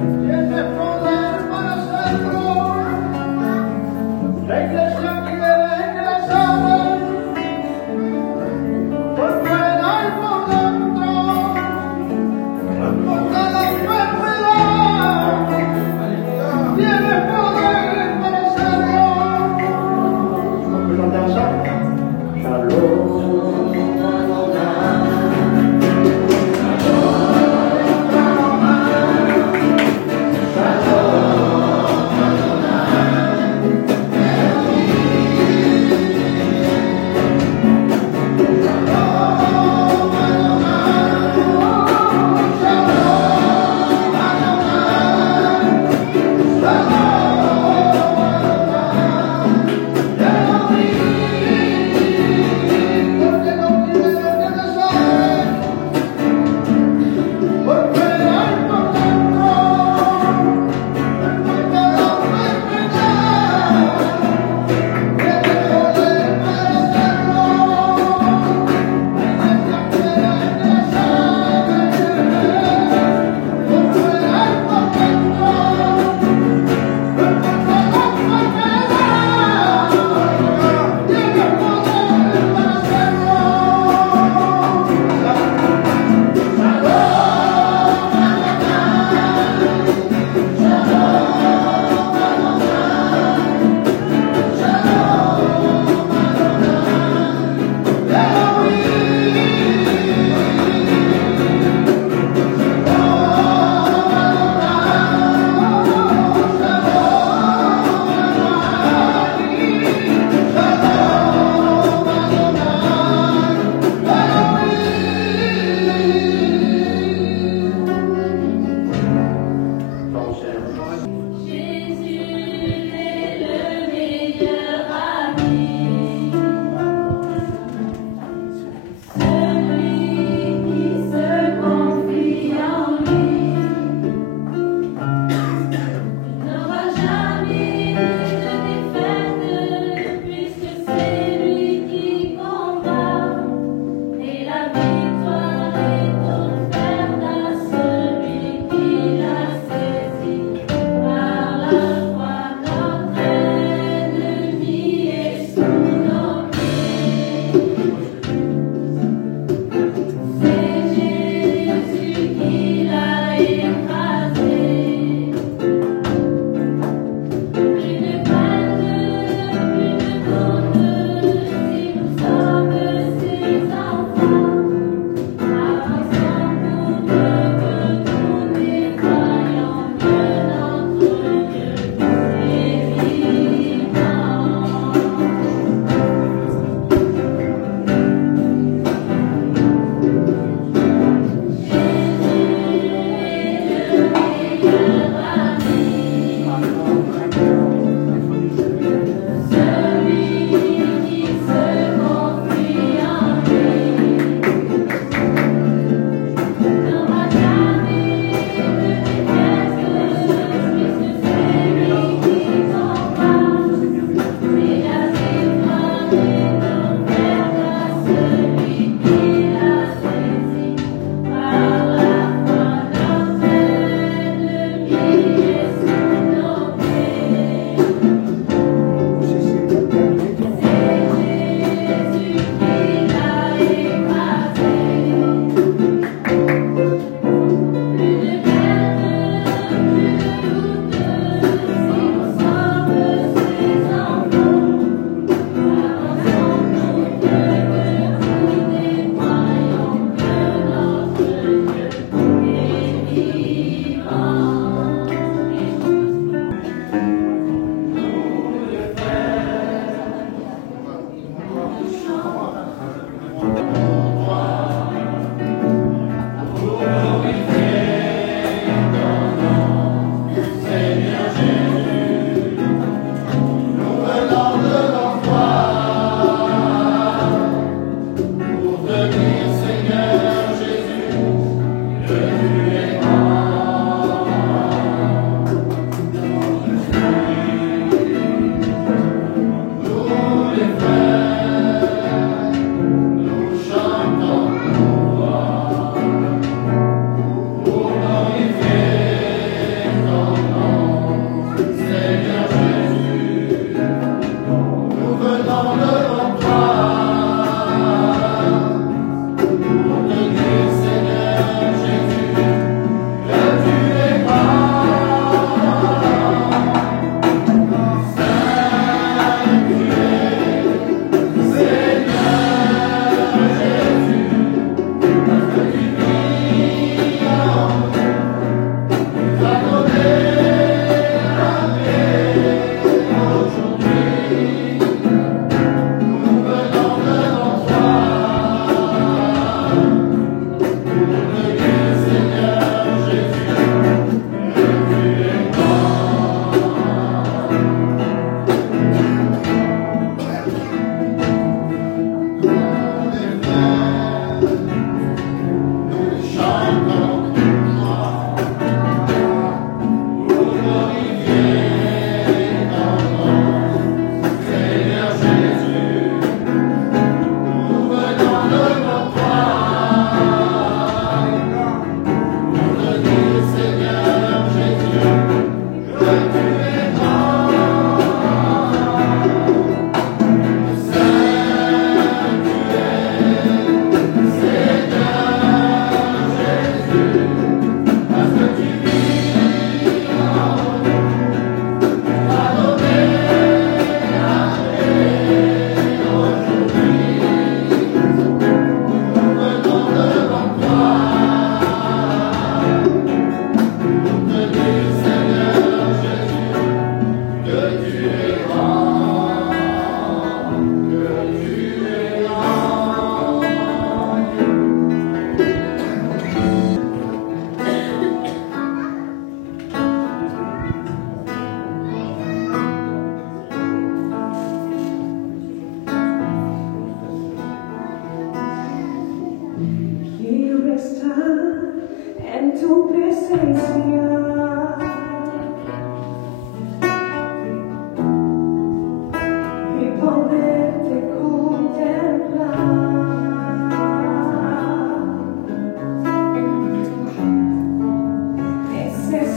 Tienes poder para hacerlo. La iglesia quiere ingresar, porque hay por dentro toda la enfermedad. Tienes poder para hacerlo. ¿Cómo cantamos? Shalom. Shalom.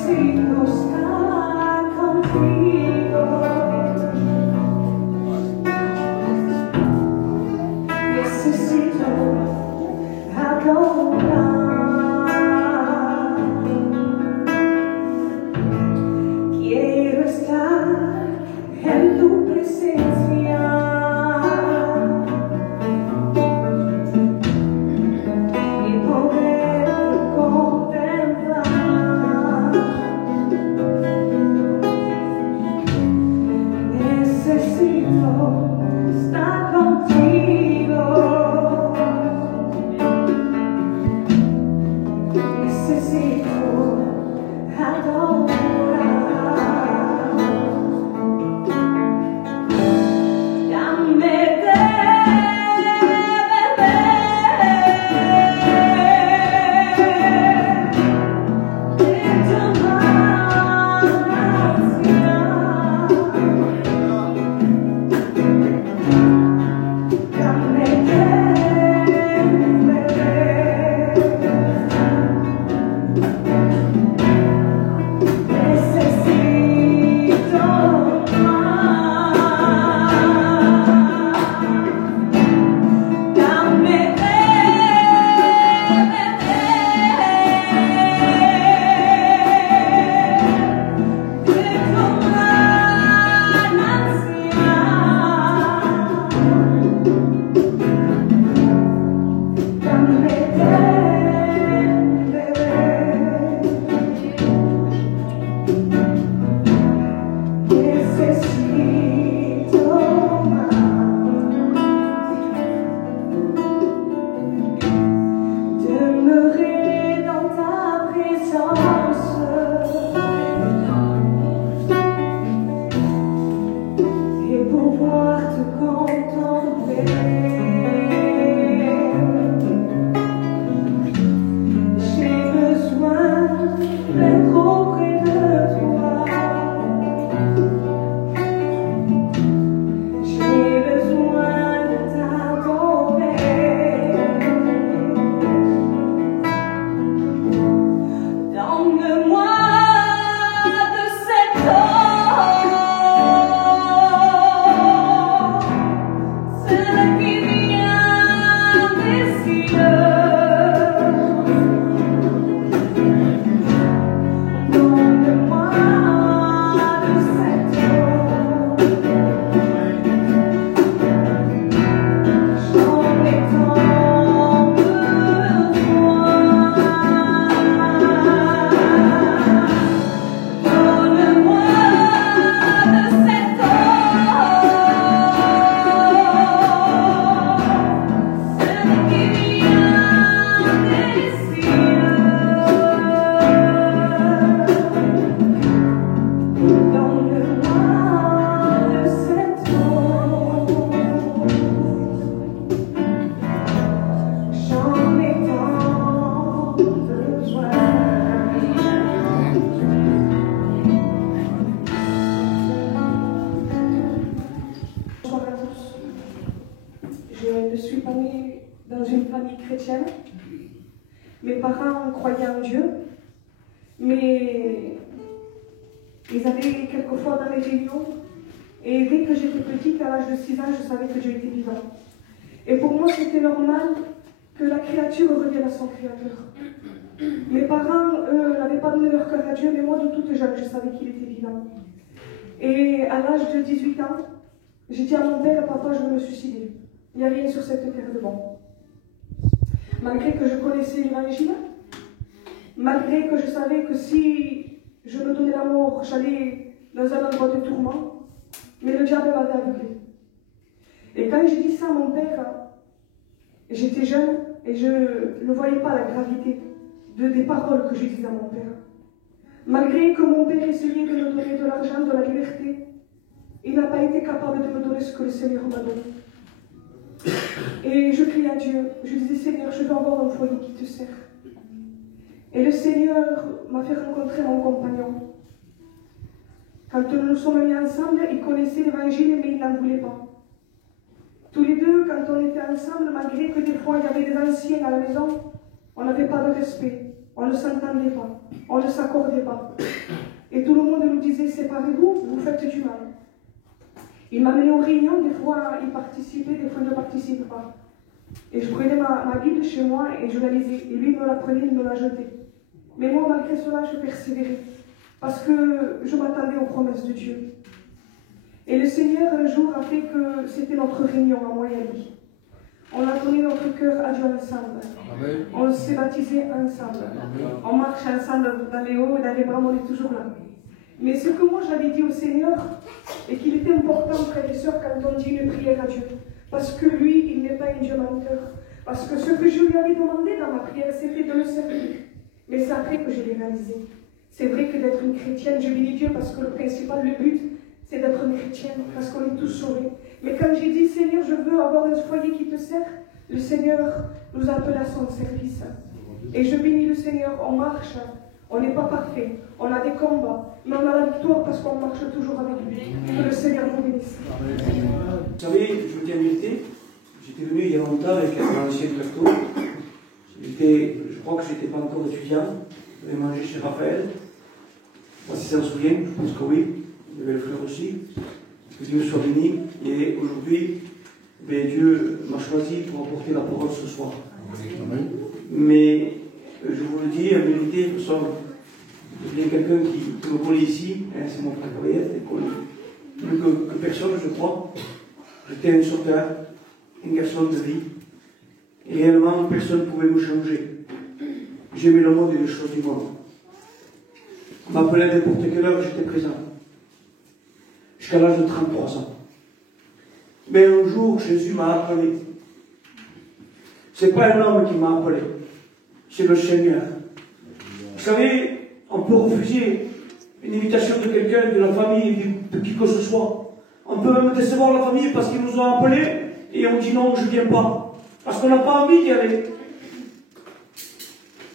necesito estar contigo. Necesito adorar. Quiero estar en tu presencia y poder contemplar. Necesito estar contigo. Necesito adorar. Je ne suis pas née dans une famille chrétienne. Mes parents croyaient en Dieu, mais ils avaient quelquefois dans les réunions, et dès que j'étais petite, à l'âge de 6 ans, je savais que Dieu était vivant. Et pour moi, c'était normal que la créature revienne à son Créateur. Mes parents, eux, n'avaient pas donné leur cœur à Dieu, mais moi, de toute jeune, je savais qu'il était vivant. Et à l'âge de 18 ans, j'ai dit à mon père: papa, je veux me suicider. Il n'y a rien sur cette terre de bon. Malgré que je connaissais l'évangile, malgré que je savais que si je me donnais la mort, j'allais dans un endroit de tourment, mais le diable m'avait aveuglé. Et quand j'ai dit ça à mon père, j'étais jeune et je ne voyais pas la gravité des paroles que je disais à mon père. Malgré que mon père essayait de me donner de l'argent, de la liberté, il n'a pas été capable de me donner ce que le Seigneur m'a donné. Et je criais à Dieu, je disais: Seigneur, je veux avoir un foyer qui te sert. Et le Seigneur m'a fait rencontrer mon compagnon. Quand nous nous sommes mis ensemble, il connaissait l'évangile, mais il n'en voulait pas. Tous les deux, quand on était ensemble, malgré que des fois il y avait des anciens à la maison, on n'avait pas de respect, on ne s'entendait pas, on ne s'accordait pas. tout le monde nous disait, séparez-vous, vous faites du mal. Il m'amenait aux réunions, des fois il participait, des fois il ne participait pas. Et je prenais ma Bible chez moi et je la lisais. Et lui il me la prenait, il me la jetait. Mais moi, malgré cela, je persévérais. Parce que je m'attendais aux promesses de Dieu. Et le Seigneur, un jour, a fait que c'était notre réunion à moi et à lui. On a donné notre cœur à Dieu ensemble. Amen. On s'est baptisés ensemble. Amen. On marche ensemble dans les hauts et dans les bras, on est toujours là. Mais ce que moi j'avais dit au Seigneur, et qu'il était important, frères et sœurs, quand on dit une prière à Dieu. Parce que lui, il n'est pas un Dieu menteur. Parce que ce que je lui avais demandé dans ma prière, c'était de le servir. Mais c'est après que je l'ai réalisé. C'est vrai que d'être une chrétienne, je bénis Dieu parce que le principal, le but, c'est d'être une chrétienne, parce qu'on est tous sauvés. Mais quand j'ai dit, Seigneur, je veux avoir un foyer qui te sert, le Seigneur nous appelle à son service. Et je bénis le Seigneur, on marche, on n'est pas parfait, on a des combats, mais on a la victoire parce qu'on marche toujours avec lui. Que le Seigneur nous bénisse. Vous savez, je vous dis la vérité, j'étais venu il y a longtemps avec un ancien plateau. Je crois que je n'étais pas encore étudiant, j'avais mangé chez Raphaël. Moi, si ça me souvient, je pense que oui. Il y avait le frère aussi. Que Dieu soit béni. Et aujourd'hui, Dieu m'a choisi pour apporter la parole ce soir. Amen. Mais je vous le dis, en vérité, de toute façon, il y a quelqu'un qui me connaît ici, hein, c'est mon frère Gabriel, plus que personne, je crois. J'étais un sauteur, un garçon de vie. Et réellement, personne ne pouvait me changer. J'aimais le monde et les choses du monde. On m'appelait à n'importe quelle heure, j'étais présent. Jusqu'à l'âge de 33 ans. Mais un jour, Jésus m'a appelé. Ce n'est pas un homme qui m'a appelé, c'est le Seigneur. Vous savez, on peut refuser une invitation de quelqu'un, de la famille, de qui que ce soit. On peut même décevoir la famille parce qu'ils nous ont appelés et on dit non, je ne viens pas. Parce qu'on n'a pas envie d'y aller.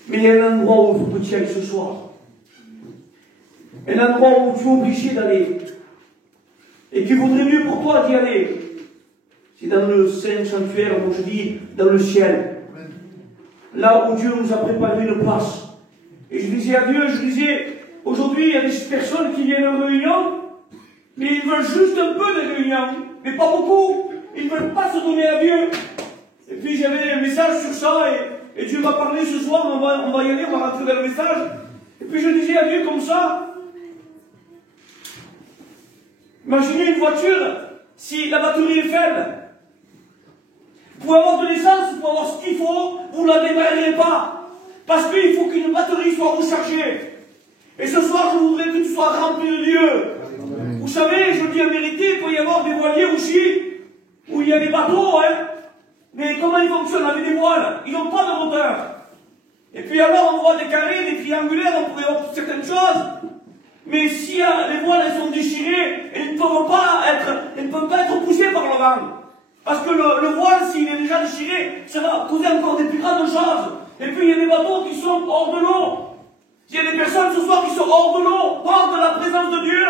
Mais il y a un endroit où il faut que tu ailles ce soir. Un endroit où tu es obligé d'aller. Et qu'il vaudrait mieux pour toi d'y aller. C'est dans le Saint Sanctuaire, moi je dis, dans le ciel. Là où Dieu nous a préparé une place. Et je disais à Dieu, aujourd'hui il y a des personnes qui viennent aux réunions, mais ils veulent juste un peu de réunions, mais pas beaucoup. Ils ne veulent pas se donner à Dieu. Et puis j'avais un message sur ça, et Dieu m'a parlé ce soir, on va y aller, on va rentrer dans le message. Et puis je disais à Dieu comme ça, imaginez une voiture, si la batterie est faible, vous pouvez avoir de l'essence, vous pouvez avoir ce qu'il faut, vous ne la démarrerez pas. Parce qu'il faut qu'une batterie soit rechargée. Et ce soir, je voudrais que tu sois rempli de Dieu. Amen. Vous savez, je dis en vérité, il peut y avoir des voiliers aussi, où il y a des bateaux, hein. Mais comment ils fonctionnent avec des voiles? Ils n'ont pas de moteur. Et puis alors, on voit des carrés, des triangulaires, on pourrait voir certaines choses. Mais si les voiles elles sont déchirées, elles ne peuvent pas être poussées par le vent. Parce que le voile, s'il est déjà déchiré, ça va causer encore des plus grandes choses. Et puis il y a des bateaux qui sont hors de l'eau. Il y a des personnes ce soir qui sont hors de l'eau, hors de la présence de Dieu.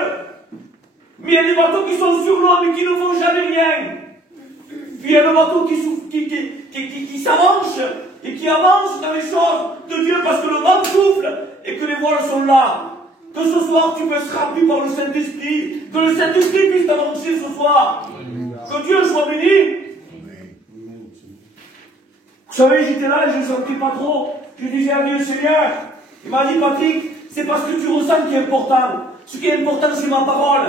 Mais il y a des bateaux qui sont sur l'eau, mais qui ne font jamais rien. Puis il y a le bateau qui s'avance et qui avance dans les choses de Dieu parce que le vent souffle et que les voiles sont là. Que ce soir tu peux être rempli par le Saint-Esprit, que le Saint-Esprit puisse t'avancer ce soir. Que Dieu soit béni. Vous savez, j'étais là et je ne sentais pas trop. Je disais à Dieu, Seigneur, il m'a dit, Patrick, c'est parce que tu ressens qui est important. Ce qui est important, c'est ma parole.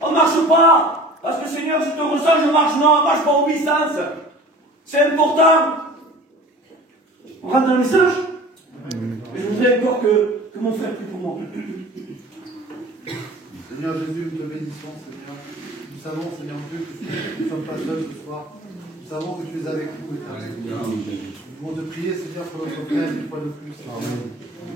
On ne marche pas. Parce que Seigneur, je te ressens, je marche. Non, on ne marche pas au obéissance. C'est important. On rentre dans le message. Et je voudrais encore que mon frère prie pour moi. Seigneur Jésus, nous te bénissons, Seigneur. Nous savons, Seigneur Dieu, que nous ne sommes pas seuls ce soir. Nous savons que tu es avec nous, Éternel. Nous voulons te prier, Seigneur, pour notre frère une fois de plus. Que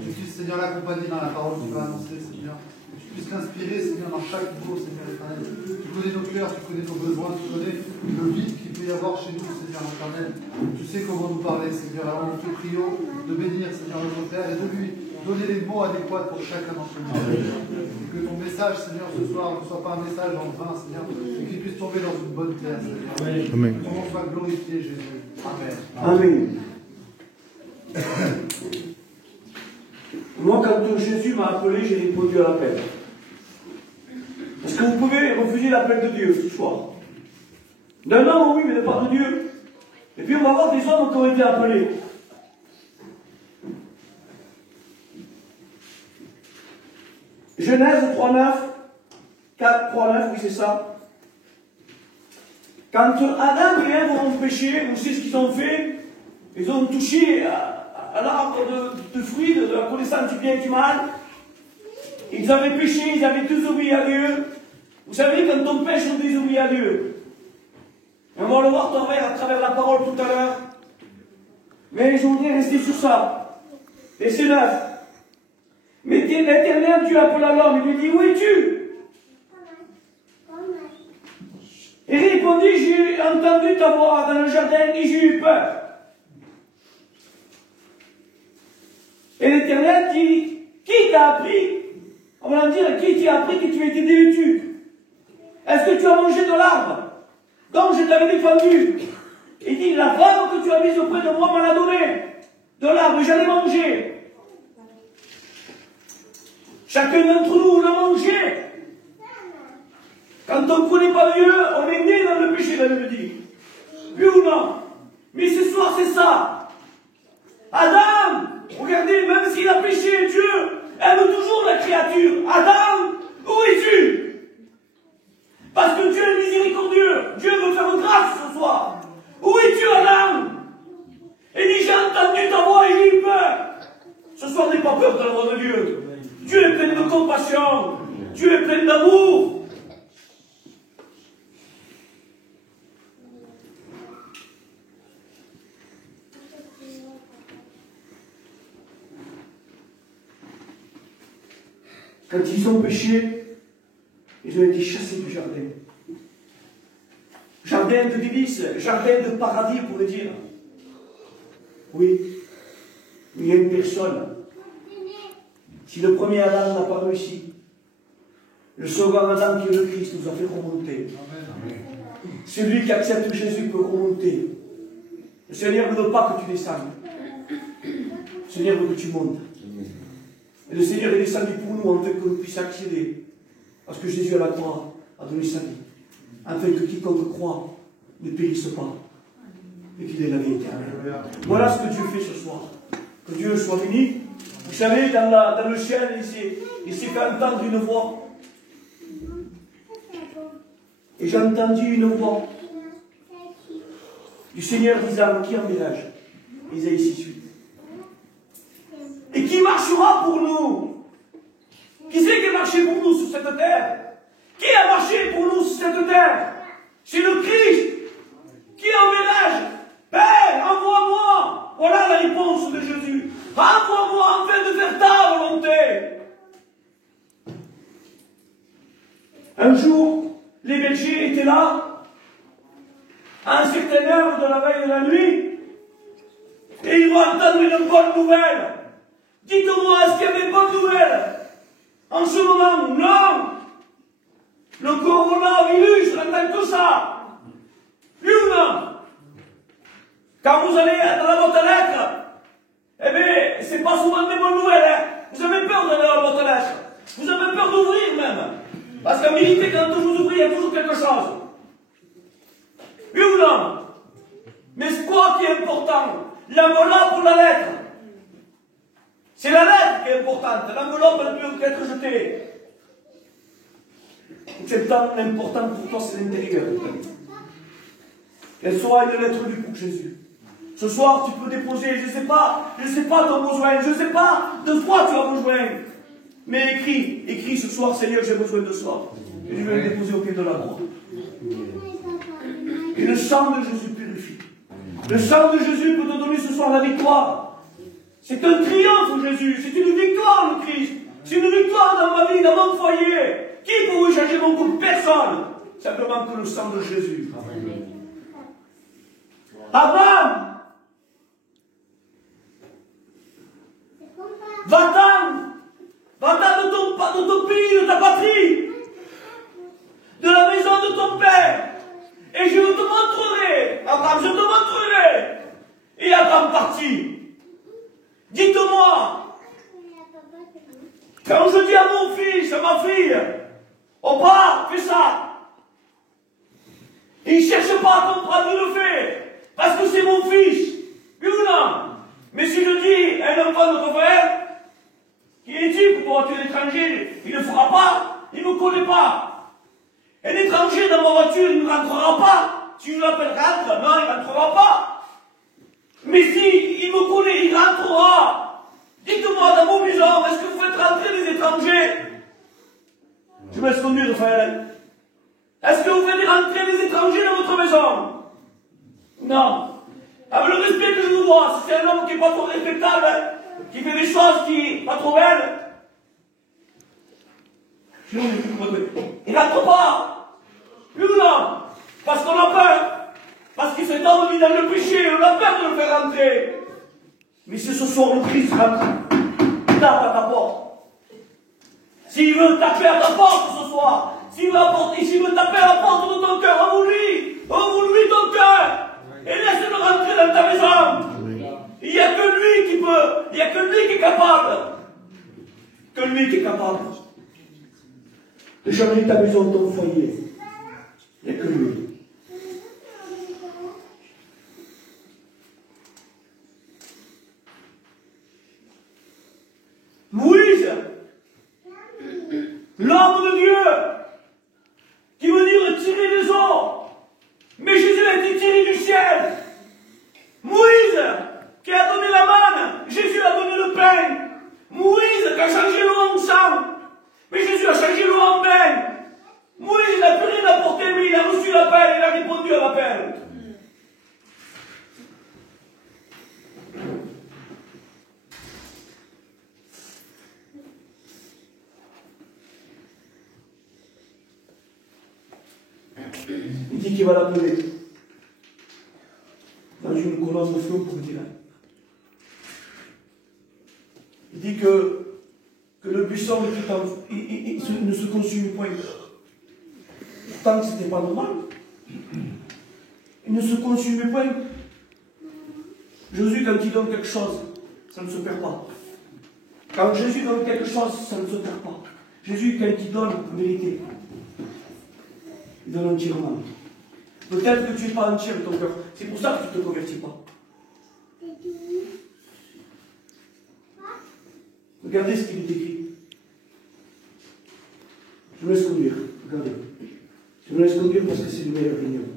tu puisses, Seigneur, l'accompagner dans la parole qu'il va annoncer, Seigneur. Que tu puisses l'inspirer, Seigneur, dans chaque niveau, Seigneur Éternel. Tu connais nos cœurs, tu connais nos besoins, tu connais le vide qu'il peut y avoir chez nous, Seigneur Éternel. Tu sais comment nous parler, Seigneur. Alors nous te prions de bénir, Seigneur, notre Père, et de lui donner les mots adéquats pour chacun d'entre nous. Que ton message, Seigneur, ce soir ne soit pas un message en vain, Seigneur, mais qu'il puisse tomber dans une bonne terre, Seigneur. Amen. Que ton nom soit glorifié, Jésus. Amen. Amen. Moi, quand Jésus m'a appelé, j'ai répondu à l'appel. Est-ce que vous pouvez refuser l'appel de Dieu ce soir? D'un homme, oui, mais de part de Dieu. Et puis on va voir des hommes qui ont été appelés. Genèse 3.9, 4.3.9, oui c'est ça. Quand Adam et Ève ont péché, vous savez ce qu'ils ont fait? Ils ont touché à l'arbre de fruits, de la connaissance du bien et du mal. Ils avaient péché, ils avaient désobéi à Dieu. Vous savez, quand on pêche, on désobéit à Dieu. Et on va le voir à travers la parole tout à l'heure. Mais je voudrais rester sur ça. Verset 9. Mais l'Éternel Dieu appela l'homme, il lui dit, où es-tu? Et il répondit, j'ai entendu ta voix dans le jardin et j'ai eu peur. Et l'Éternel dit, qui t'a appris? On va dire, qui t'a appris que tu as été dévêtu? Est-ce que tu as mangé de l'arbre donc je t'avais défendu? Il dit, la femme que tu as mise auprès de moi m'en a donné de l'arbre et j'allais manger. Chacun d'entre nous, on a mangé. Quand on ne connaît pas Dieu, on est né dans le péché, la Bible dit. Oui ou non? Mais ce soir, c'est ça. Adam, regardez, même s'il a péché, Dieu aime toujours la créature. Adam, où es-tu? Parce que Dieu est miséricordieux. Dieu veut faire grâce ce soir. Où es-tu, Adam? Il dit, j'ai entendu ta voix et j'ai eu peur. Ce soir, n'aie pas peur de la voix de Dieu. Dieu est plein de compassion. Dieu est plein d'amour. Quand ils ont péché, ils ont été chassés du jardin. Jardin de délices, jardin de paradis, on pourrait dire. Oui, il y a une personne. Si le premier Adam n'a pas réussi, le second Adam qui est le Christ nous a fait remonter. Celui qui accepte Jésus peut remonter. Le Seigneur ne veut pas que tu descendes. Le Seigneur veut que tu montes. Et le Seigneur est descendu pour nous, afin que nous puissions accéder. Parce que Jésus à la croix a donné sa vie. Afin que quiconque croit ne périsse pas, mais qu'il ait la vie éternelle. Voilà ce que Dieu fait ce soir. Que Dieu soit béni. Vous savez, dans le ciel, il s'est fait entendre une voix. Et j'ai entendu une voix du Seigneur disant, qui enverrai-je? Isaïe 6:8. Et qui marchera pour nous? Qui c'est qui a marché pour nous sur cette terre? Qui a marché pour nous sur cette terre? C'est le Christ. Qui enverrai-je? Père, envoie-moi. Voilà la réponse de Jésus. Envoie-moi afin de faire ta volonté. Un jour, les bergers étaient là, à un certain heure de la veille de la nuit, et ils vont entendre une bonne nouvelle. Dites-moi, est-ce qu'il y avait une bonne nouvelle? En ce moment, non. Le coronavirus n'entend que ça. Oui ou non? Quand vous allez dans la boîte à lettres, eh bien, c'est pas souvent des bonnes nouvelles, hein. Vous avez peur d'aller dans la boîte à lettres. Vous avez peur d'ouvrir même. Parce qu'en vérité, quand vous ouvrez, il y a toujours quelque chose. Oui ou non? Mais quoi qui est important? L'enveloppe ou la lettre? C'est la lettre qui est importante. L'enveloppe, elle peut être jetée. L'important pour toi, c'est l'intérieur. Qu'elle soit une lettre du pour Jésus. Ce soir, tu peux déposer, je ne sais pas ton besoin, je ne sais pas de quoi tu as besoin. Mais écris ce soir, Seigneur, j'ai besoin de ça. Et je vais le déposer au pied de la croix. Et le sang de Jésus purifie. Le sang de Jésus peut te donner ce soir la victoire. C'est un triomphe, Jésus. C'est une victoire, le Christ. C'est une victoire dans ma vie, dans mon foyer. Qui pourrait changer mon couple? Personne. Simplement que le sang de Jésus. Abraham, va-t'en de ton pays, de ta patrie, de la maison de ton père, et je te montrerai, Abraham, je te montrerai. Et Abraham partit. Dites-moi, Quand je dis à mon fils, à ma fille, oh pas, fais ça. Il ne cherche pas à comprendre, il le fait. Parce que c'est mon fils. Oui ou non? Mais si je dis à un enfant de notre frère, qui est-il pour pouvoir tuer l'étranger, il ne le fera pas, il ne me connaît pas. Un étranger dans ma voiture, il ne rentrera pas. Si je l'appelle rentre, non, il ne rentrera pas. Mais si il me connaît, il rentrera. Dites-moi dans vos maisons, est-ce que vous faites rentrer des étrangers? Je me laisse conduire, Raphaël. Est-ce que vous faites rentrer des étrangers dans votre maison? Non. Avec le respect que je vous dois, si c'est un homme qui n'est pas trop respectable, qui fait des choses qui sont pas trop belles, il rentre pas. Oui ou non? Parce qu'on a peur. Parce que cet homme vit dans le péché, on a peur de le faire rentrer. Mais si ce soir le Christ rentre, tape à ta porte. S'il veut taper à ta porte ce soir, s'il veut taper à la porte de ton cœur, ouvre-lui ton cœur. Et laisse-le rentrer dans ta maison. Il n'y a que lui qui peut, il n'y a que lui qui est capable. Que lui qui est capable de changer ta maison, ton foyer. Il n'y a que lui. Moïse, l'homme de Dieu, qui veut dire tirer des eaux. Mais Jésus a été tiré du ciel. Moïse, qui a donné la manne, Jésus a donné le pain. Moïse, qui a changé l'eau en sang, mais Jésus a changé l'eau en pain. Moïse n'a plus rien apporté, mais il a reçu l'appel, il a répondu à l'appel. Il dit qu'il va l'appeler dans une colonne de feu pour dire. Il dit que le buisson ne se consume point. Pourtant, ce n'était pas normal. Il ne se consume point. Jésus, quand il donne quelque chose, ça ne se perd pas. Quand Jésus donne quelque chose, ça ne se perd pas. Jésus, quand il donne la vérité, il donne entièrement. Peut-être que tu n'es pas entier avec ton cœur. C'est pour ça que tu ne te convertis pas. Regardez ce qu'il est écrit. Je me laisse conduire. Regardez. Je me laisse conduire parce que c'est le meilleur vigneron.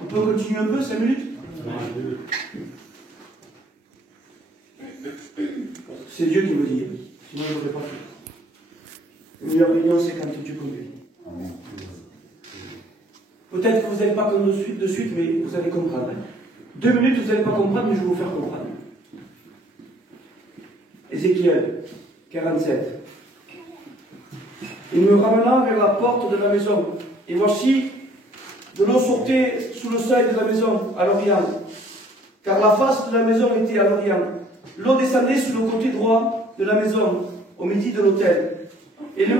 On peut continuer un peu, 5 minutes? C'est Dieu qui me dit. Sinon, je n'aurais pas fait. Le meilleur vigneron, c'est quand Dieu conduit. Peut-être que vous n'allez pas comprendre de suite, mais vous allez comprendre. 2 minutes, vous n'allez pas comprendre, mais je vais vous faire comprendre. Ézéchiel 47. Il me ramena vers la porte de la maison, et voici, de l'eau sortait sous le seuil de la maison, à l'Orient, car la face de la maison était à l'Orient. L'eau descendait sur le côté droit de la maison, au midi de l'autel. Et le